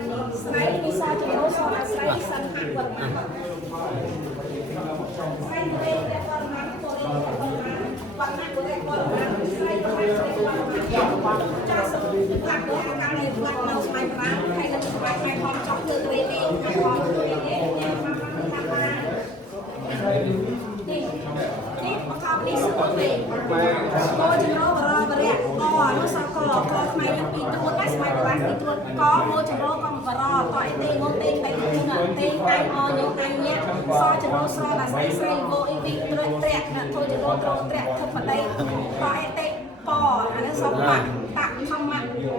ស្រីនេះសជំនោសអាស្រ័យសង្ហវរ្ម័នស្រីនេះតែវរ្ម័នពលវរ្ម័នវណ្ណៈពលវរ្ម័នស្រីរបស់ស្រីវរ្ម័នចាស់សុខកាត់ដល់ការនៃវត្តនៅស្មៃប្រាំហើយនៅស្មៃខែខំចង់ធ្វើរេនេះខំធ្វើរេនេះនេះមកខំនេះសុខទេមកជំនោបរបរៈអនោះសកលកខ្មែរយើងពីត្រួតតែស្មៃប្រាំពីត្រួតកមកជំនោក៏បរតអីទេមកទេតែខ្លួនទេតែអញអញញ៉ាសជំនោស្រដល់ស្រីស្រីវោអ៊ីវីត្រួតត្រាក់ណាធ្វើជំនោត្រង់ត្រាក់ធម្មតាតអីទេពអានេះសុខតាធម្ម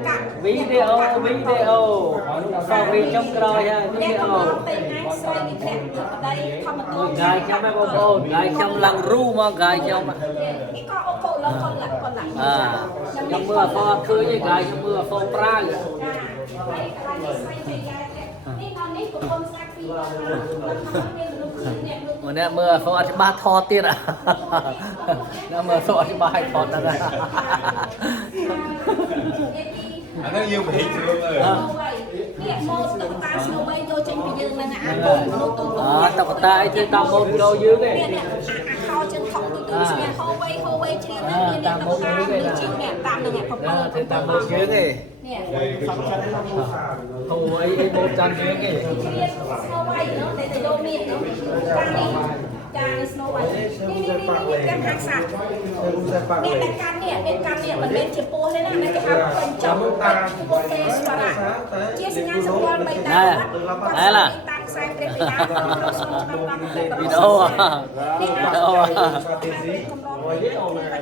កាក់វីដេអូសងរីចុងក្រោយហើយវីដេអូតែឯងស្រីនេះត្រាក់ធម្មតាធម្មតាកាយខ្ញុំឯងបងប្អូនកាយខ្ញុំឡើងរូមកកាយខ្ញុំនេះក៏អូកូឡកូឡាកូឡាខ្ញុំមើលអត់ឃើញទេកាយខ្ញុំមើលហ្វូប្រាវនេះនេះប្រពន្ធស្អាតពីមកនេះមើលហ្វូអត់ច្បាស់ថតទៀតណាមើលហ្វូអត់ច្បាស់ឲ្យថតហ្នឹងអាហ្នឹងយើងប្រហែលស្រួលអើនេះម៉ូតតុកតាស្នូបីយកចេញពីយើងហ្នឹងអាកូនម៉ូតតុកតាអីធ្វើតាមម៉ូតវីដេអូយើងទេនេះអាខោជើងថងទូស្មាហូវៃជ្រៀងហ្នឹងមានតុកតាមានជាងនេះតាមនឹងប្រព័ន្ធធ្វើតាមម៉ូតយើងទេនេះហូវៃអីម៉ូតចាំយើងទេស្នូវៃនោះតែទៅយកមាននោះតាមនេះចាស្នូវៃនេះតាមហាក់សាក់នេះតែកាន់នេះមិនមែនជាពោះទេណាគេហៅពេញចំពេញពោះទេស្វរៈជាសញ្ញាសម្គាល់បីតាតាមខ្សែព្រះបិតាក្នុងស្នូតាមតាមវីដេអូវីដេអូអ្នកដែល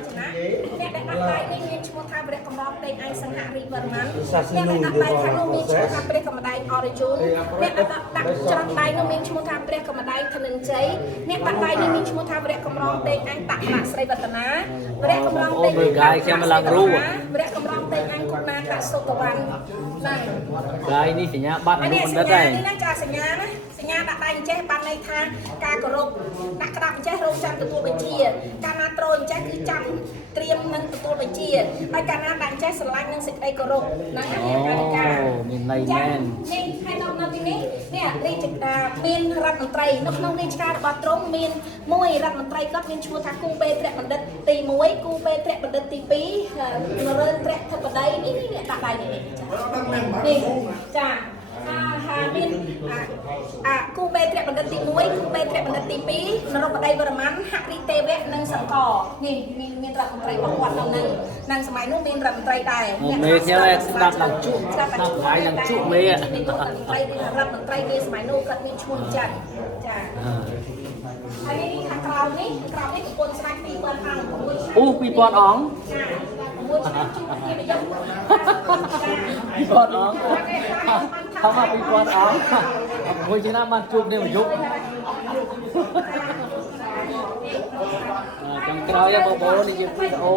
ដាក់ដៃនេះមានឈ្មោះថាព្រះកំរោបទេឯងសង្ហរិវរ្ម័នអ្នកដែលដាក់ដៃខាងនោះមានឈ្មោះថាព្រះកម្ដាយអរយុនអ្នកដែលដាក់ច្រត់ដៃនោះមានឈ្មោះថាព្រះកម្ដាយធនិនជ័យអ្នកដាក់ដៃនេះមានឈ្មោះថាព្រះកំរោបទេឯងតក្កស្រីវឌ្ឍនាព្រះកំរោបទេមើលកាយខ្ញុំឡើងរូព្រះកំរោបទេឯងគុណាកសុតវណ្ណហ្នឹងកាយនេះសញ្ញាបត្រអនុបណ្ឌិតដែរនេះណាចាសញ្ញាណាសញ្ញាដាក់ដៃអញ្ចេះបានន័យថាការគោរពដាក់ក្តាប់អញ្ចេះរងចាំទទួលបញ្ជាកាលណាត្រូលអញ្ចេះគឺចាំត្រៀមនឹងទទួលបញ្ជាហើយកាលណាដាក់អញ្ចេះស្រឡាញ់នឹងសេចក្តីគោរពហ្នឹងអាការិកាមានន័យមែននេះហើយនៅទីនេះនេះរាជការមានរដ្ឋមន្ត្រីនៅក្នុងរាជការរបស់ទ្រង់មានមួយរដ្ឋមន្ត្រីគាត់មានឈ្មោះថាគូពេទ្របណ្ឌិតទី1គូពេទ្របណ្ឌិតទី2នរើនត្រធិបតីនេះដាក់ដៃនេះចាហាមានគូបេត្របណ្ឌិតទី1គូបេត្របណ្ឌិតទី2នរោបតីវរ្ម័នហរិទេវៈនិងសង្កនេះមានរដ្ឋមន្ត្រីរបស់គាត់នៅសម័យនោះមានរដ្ឋមន្ត្រីដែរមេខ្ញុំស្ដាប់ឡើងជក់ស្ដាប់ហើយឡើងជក់មេរដ្ឋមន្ត្រីពេលសម័យនោះគាត់មានឈ្មោះចាត់ចាហើយនេះខាងក្រោមនេះប្រពន្ធស្ដេច2000អង្គអូ2000អង្គចាមួយឆ្នាំជួបគ្នាប្រយោគ2000អង្គថាមក2000អង្គមួយឆ្នាំបានជួបគ្នាប្រយោគចុងក្រោយបងប្អូននេះជាវីដេអូ